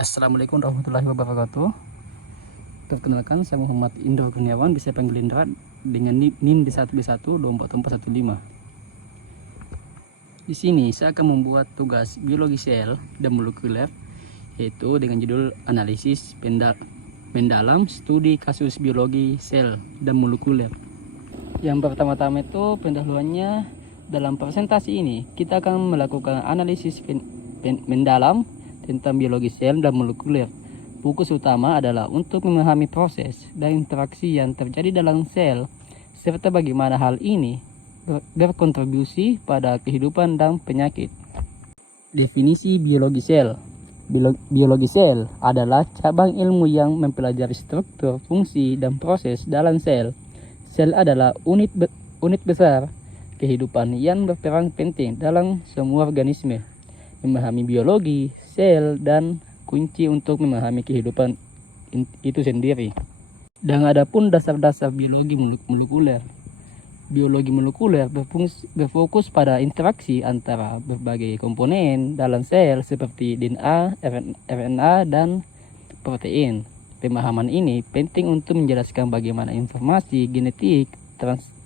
Assalamualaikum warahmatullahi wabarakatuh. Perkenalkan, saya Muhammad Indro Kurniawan, bisa panggil Indra, dengan NIM D1B1244415. Di sini saya akan membuat tugas biologi sel dan molekuler, yaitu dengan judul analisis mendalam studi kasus biologi sel dan molekuler. Yang pertama-tama itu pendahuluannya, dalam presentasi ini kita akan melakukan analisis mendalam tentang biologi sel dan molekuler. Fokus utama adalah untuk memahami proses dan interaksi yang terjadi dalam sel, serta bagaimana hal ini berkontribusi pada kehidupan dan penyakit. Definisi biologi sel. Biologi sel adalah cabang ilmu yang mempelajari struktur, fungsi, dan proses dalam sel. Sel adalah unit besar kehidupan yang berperan penting dalam semua organisme. Memahami biologi sel dan kunci untuk memahami kehidupan itu sendiri. Dan adapun dasar-dasar biologi molekuler. Biologi molekuler berfokus pada interaksi antara berbagai komponen dalam sel seperti DNA, RNA, dan protein. Pemahaman ini penting untuk menjelaskan bagaimana informasi genetik,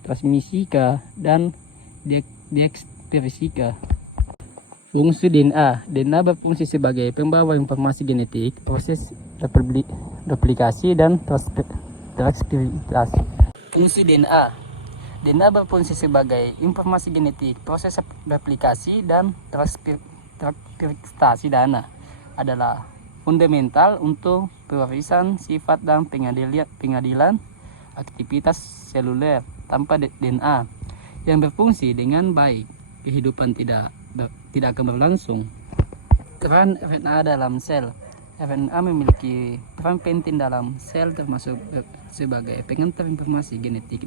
transmisika, dan diekspresika. Fungsi DNA. DNA berfungsi sebagai pembawa informasi genetik, proses replikasi, dan transkripsi. Fungsi DNA. DNA berfungsi sebagai informasi genetik, proses replikasi, dan transkripsi. DNA adalah fundamental untuk pewarisan sifat dan pengadilan aktivitas seluler. Tanpa DNA yang berfungsi dengan baik, kehidupan tidak akan berlangsung. Peran RNA dalam sel. RNA memiliki peran penting dalam sel, termasuk sebagai pengantar informasi genetik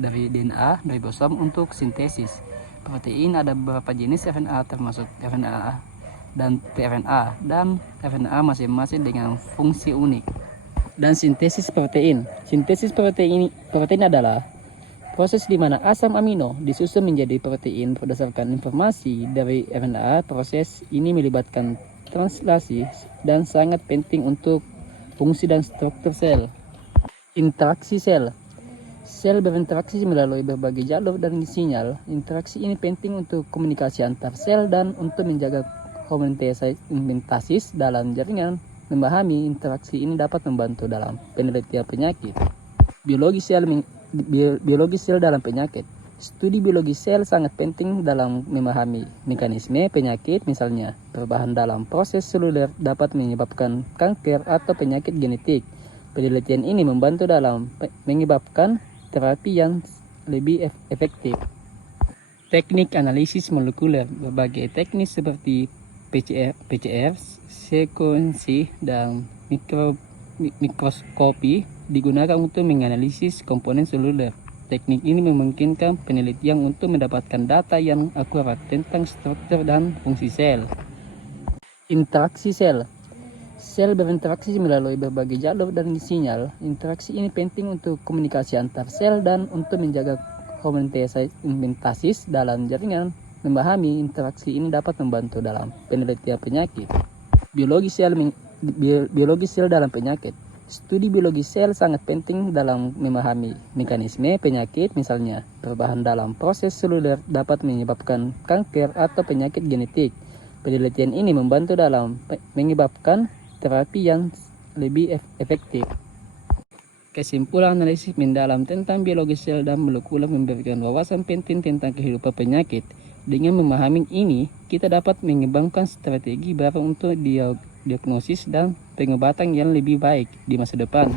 dari DNA, ribosom untuk sintesis protein. Ada beberapa jenis RNA, termasuk RNA dan tRNA, dan RNA masing-masing dengan fungsi unik. Dan sintesis protein. Sintesis protein adalah proses di mana asam amino disusun menjadi protein berdasarkan informasi dari RNA. Proses ini melibatkan translasi dan sangat penting untuk fungsi dan struktur sel. Interaksi sel. Sel berinteraksi melalui berbagai jalur dan sinyal. Interaksi ini penting untuk komunikasi antar sel dan untuk menjaga homeostasis dalam jaringan. Memahami interaksi ini dapat membantu dalam penelitian penyakit. Biologi sel dalam penyakit. Studi biologi sel sangat penting dalam memahami mekanisme penyakit. Misalnya, perubahan dalam proses seluler dapat menyebabkan kanker atau penyakit genetik. Penelitian ini membantu dalam menyebabkan terapi yang lebih efektif. Teknik analisis molekuler. Berbagai teknik seperti PCR, sekuensi, dan mikroskopi digunakan untuk menganalisis komponen seluler. Teknik ini memungkinkan penelitian untuk mendapatkan data yang akurat tentang struktur dan fungsi sel. Interaksi sel. Sel berinteraksi melalui berbagai jalur dan sinyal. Interaksi ini penting untuk komunikasi antar sel dan untuk menjaga homeostasis dalam jaringan. Memahami interaksi ini dapat membantu dalam penelitian penyakit. Biologi sel dalam penyakit. Studi biologi sel sangat penting dalam memahami mekanisme penyakit. Misalnya, perubahan dalam proses seluler dapat menyebabkan kanker atau penyakit genetik. Penelitian ini membantu dalam menyebabkan terapi yang lebih efektif. Kesimpulan analisis mendalam tentang biologi sel dan molekuler memberikan wawasan penting tentang kehidupan penyakit. Dengan memahami ini, kita dapat mengembangkan strategi baru untuk diagnosis dan pengobatan yang lebih baik di masa depan.